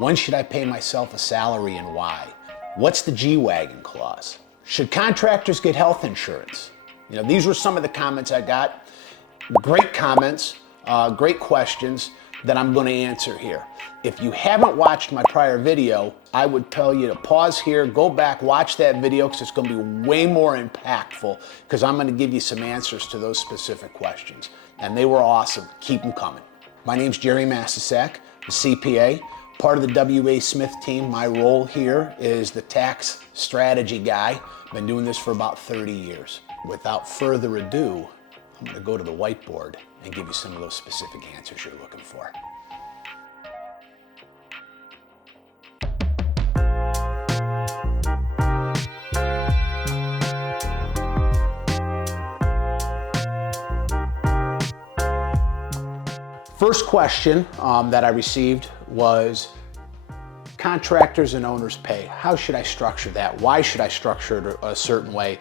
When should I pay myself a salary and why? What's the G-Wagon Clause? Should contractors get health insurance? These were some of the comments I got. Great comments, great questions that I'm going to answer here. If you haven't watched my prior video, I would tell you to pause here, go back, watch that video, because it's going to be way more impactful, because I'm going to give you some answers to those specific questions. And they were awesome. Keep them coming. My name's Jerry Masisak, the CPA, part of the W.A. Smith team. My role here is the tax strategy guy. Been doing this for about 30 years. Without further ado, I'm going to go to the whiteboard and give you some of those specific answers you're looking for. First question that I received was contractors and owners pay. How should I structure that? Why should I structure it a certain way?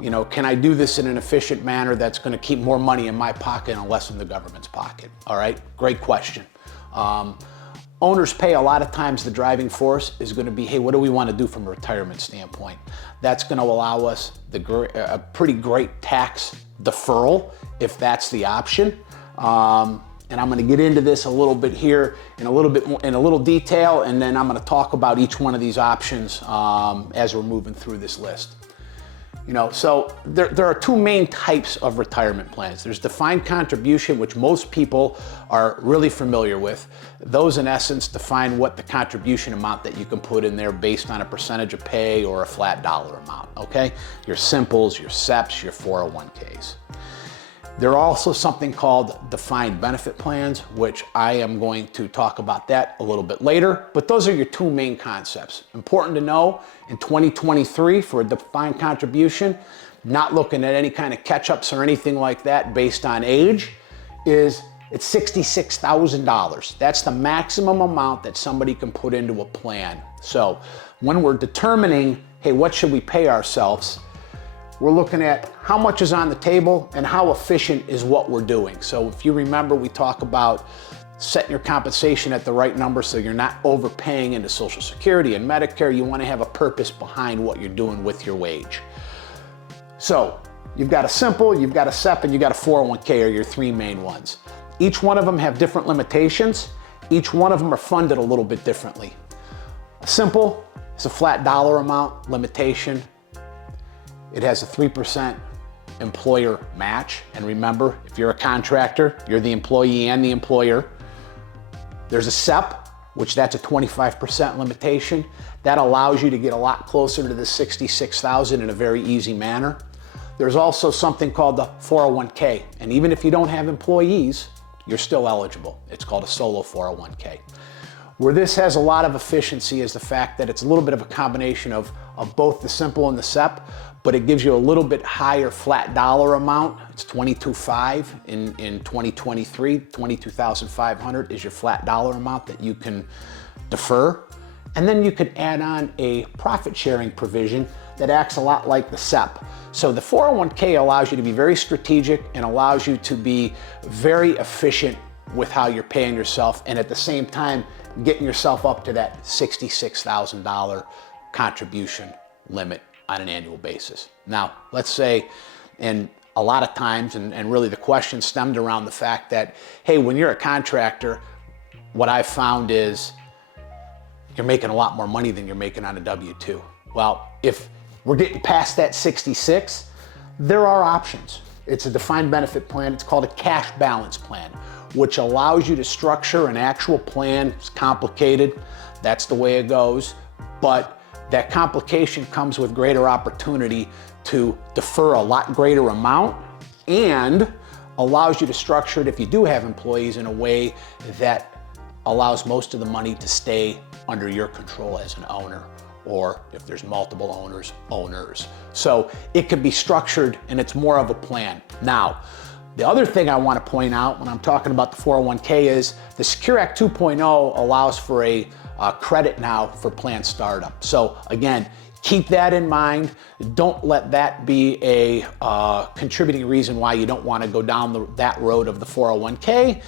Can I do this in an efficient manner that's going to keep more money in my pocket and less in the government's pocket? All right, great question. Owners pay, a lot of times the driving force is going to be, hey, what do we want to do from a retirement standpoint? That's going to allow us a pretty great tax deferral if that's the option. And I'm going to get into this a little bit here in a little detail, and then I'm going to talk about each one of these options as we're moving through this list. So there are two main types of retirement plans. There's defined contribution, which most people are really familiar with. Those, in essence, define what the contribution amount that you can put in there based on a percentage of pay or a flat dollar amount, okay? Your simples, your SEPs, your 401ks. There are also something called defined benefit plans, which I am going to talk about that a little bit later, but those are your two main concepts. Important to know, in 2023 for a defined contribution, not looking at any kind of catch-ups or anything like that based on age, it's $66,000. That's the maximum amount that somebody can put into a plan. So when we're determining, hey, what should we pay ourselves, we're looking at how much is on the table and how efficient is what we're doing. So if you remember, we talk about setting your compensation at the right number so you're not overpaying into Social Security and Medicare. You want to have a purpose behind what you're doing with your wage. So you've got a simple, you've got a SEP, and you've got a 401k are your three main ones. Each one of them have different limitations. Each one of them are funded a little bit differently. A simple is a flat dollar amount limitation. It has a 3% employer match. And remember, if you're a contractor, you're the employee and the employer. There's a SEP, which that's a 25% limitation. That allows you to get a lot closer to the $66,000 in a very easy manner. There's also something called the 401k. And even if you don't have employees, you're still eligible. It's called a solo 401k. Where this has a lot of efficiency is the fact that it's a little bit of a combination of both the simple and the SEP, but it gives you a little bit higher flat dollar amount. It's $22,500 in 2023. $22,500 is your flat dollar amount that you can defer. And then you could add on a profit sharing provision that acts a lot like the SEP. So the 401k allows you to be very strategic and allows you to be very efficient with how you're paying yourself, and at the same time getting yourself up to that $66,000 contribution limit on an annual basis. Now, let's say, and a lot of times, and really the question stemmed around the fact that, hey, when you're a contractor, what I've found is you're making a lot more money than you're making on a W-2. Well, if we're getting past that 66, there are options. It's a defined benefit plan. It's called a cash balance plan, which allows you to structure an actual plan. It's complicated. That's the way it goes. But that complication comes with greater opportunity to defer a lot greater amount and allows you to structure it, if you do have employees, in a way that allows most of the money to stay under your control as an owner, or if there's multiple owners. So it can be structured and it's more of a plan. Now, the other thing I want to point out when I'm talking about the 401k is the Secure Act 2.0 allows for a credit now for plan startup. So again, keep that in mind. Don't let that be a contributing reason why you don't want to go down that road of the 401k.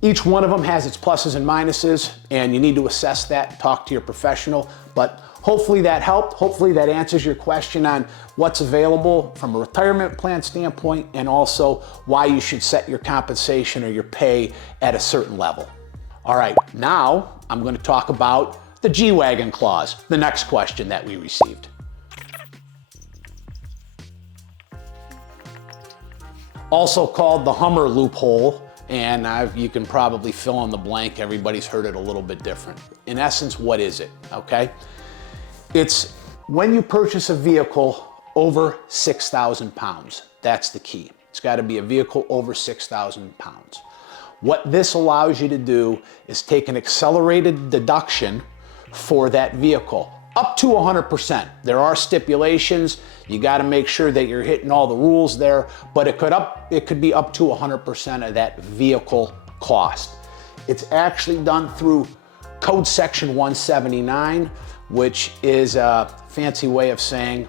Each one of them has its pluses and minuses, and you need to assess that, talk to your professional, but hopefully that helped. Hopefully that answers your question on what's available from a retirement plan standpoint, and also why you should set your compensation or your pay at a certain level. All right, now I'm going to talk about the G-Wagon Clause, the next question that we received. Also called the Hummer loophole, and you can probably fill in the blank. Everybody's heard it a little bit different. In essence, what is it, okay? It's when you purchase a vehicle over 6,000 pounds. That's the key. It's got to be a vehicle over 6,000 pounds. What this allows you to do is take an accelerated deduction for that vehicle, up to 100%. There are stipulations. You got to make sure that you're hitting all the rules there, but it could be up to 100% of that vehicle cost. It's actually done through Code Section 179, which is a fancy way of saying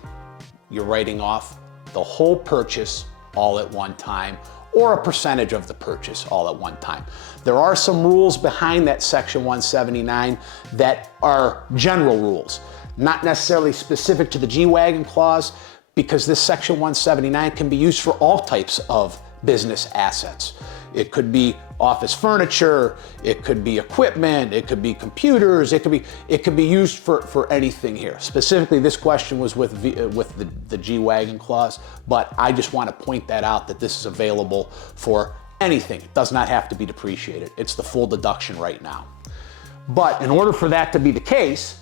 you're writing off the whole purchase all at one time, or a percentage of the purchase all at one time. There are some rules behind that Section 179 that are general rules, not necessarily specific to the G-Wagon Clause, because this Section 179 can be used for all types of business assets. It could be office furniture, it could be equipment, it could be computers, it could be used for anything here. Specifically, this question was with the G-Wagon Clause, but I just want to point that out, that this is available for anything. It does not have to be depreciated. It's the full deduction right now. But in order for that to be the case,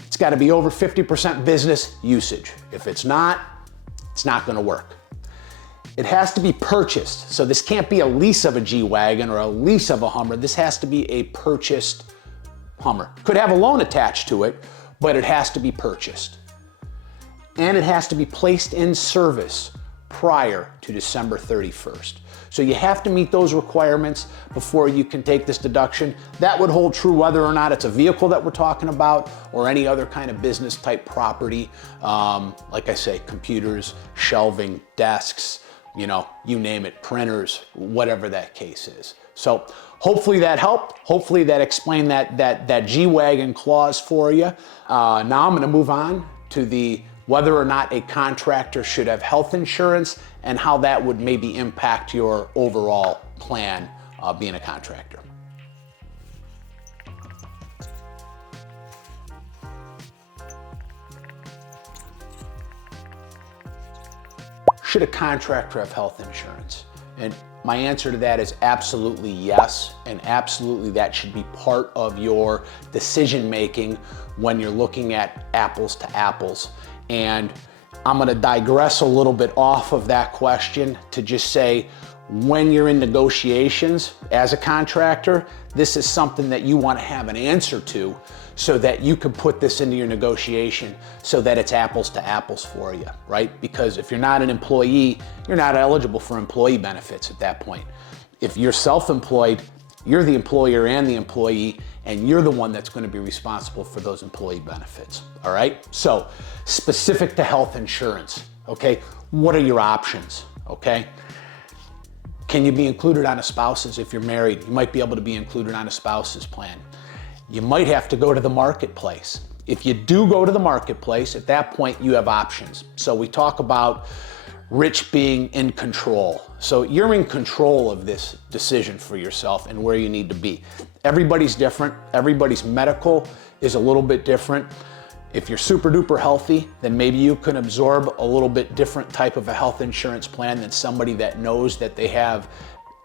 it's got to be over 50% business usage. If it's not going to work. It has to be purchased. So this can't be a lease of a G-Wagon or a lease of a Hummer. This has to be a purchased Hummer. Could have a loan attached to it, but it has to be purchased. And it has to be placed in service prior to December 31st. So you have to meet those requirements before you can take this deduction. That would hold true whether or not it's a vehicle that we're talking about or any other kind of business type property. Like I say, computers, shelving, desks, you name it, printers, whatever that case is. So hopefully that helped. Hopefully that explained that G-Wagon Clause for you. Now I'm going to move on to whether or not a contractor should have health insurance and how that would maybe impact your overall plan being a contractor. Should a contractor have health insurance? And my answer to that is absolutely yes, and absolutely that should be part of your decision making when you're looking at apples to apples. And I'm going to digress a little bit off of that question to just say, when you're in negotiations as a contractor, this is something that you want to have an answer to so that you can put this into your negotiation so that it's apples to apples for you, right? Because if you're not an employee, you're not eligible for employee benefits at that point. If you're self-employed, you're the employer and the employee, and you're the one that's going to be responsible for those employee benefits, all right? So specific to health insurance, okay? What are your options, okay? Can you be included on a spouse's? If you're married, you might be able to be included on a spouse's plan. You might have to go to the marketplace. If you do go to the marketplace, at that point you have options. So we talk about Rich being in control. So you're in control of this decision for yourself and where you need to be. Everybody's different. Everybody's medical is a little bit different. If you're super duper healthy, then maybe you can absorb a little bit different type of a health insurance plan than somebody that knows that they have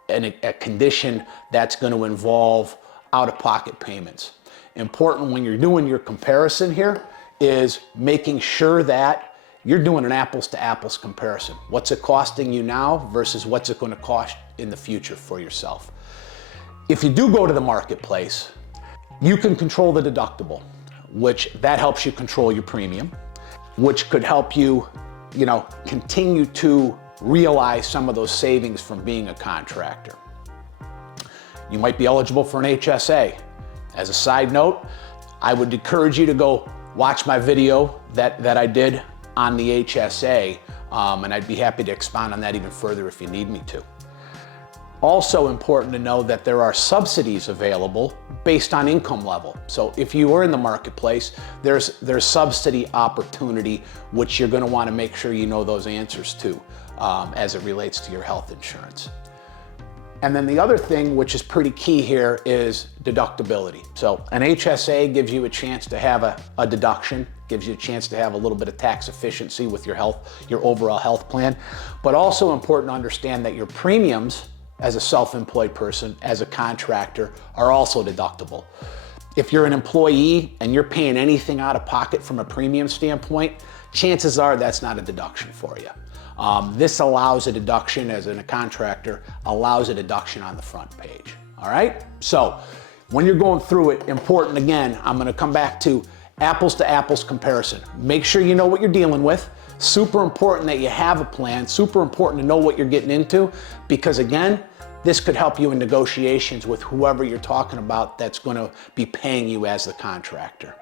a condition that's going to involve out-of-pocket payments. Important when you're doing your comparison here is making sure that you're doing an apples to apples comparison. What's it costing you now versus what's it going to cost in the future for yourself? If you do go to the marketplace, you can control the deductible, which that helps you control your premium, which could help you, continue to realize some of those savings from being a contractor. You might be eligible for an HSA. As a side note, I would encourage you to go watch my video that I did on the HSA, and I'd be happy to expound on that even further if you need me to. Also important to know that there are subsidies available based on income level. So if you are in the marketplace, there's subsidy opportunity, which you're going to want to make sure you know those answers to as it relates to your health insurance. And then the other thing, which is pretty key here, is deductibility. So an HSA gives you a chance to have a deduction, gives you a chance to have a little bit of tax efficiency with your overall health plan, but also important to understand that your premiums as a self-employed person, as a contractor, are also deductible. If you're an employee and you're paying anything out of pocket from a premium standpoint, chances are that's not a deduction for you. This allows a deduction as a contractor, allows a deduction on the front page, all right? So when you're going through it, important again, I'm gonna come back to apples comparison. Make sure you know what you're dealing with. Super important that you have a plan, super important to know what you're getting into, because again, this could help you in negotiations with whoever you're talking about that's gonna be paying you as the contractor.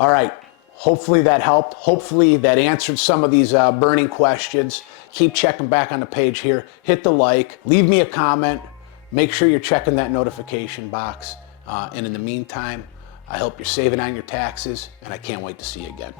All right, hopefully that helped. Hopefully that answered some of these burning questions. Keep checking back on the page here. Hit the like, leave me a comment. Make sure you're checking that notification box. And in the meantime, I hope you're saving on your taxes, and I can't wait to see you again.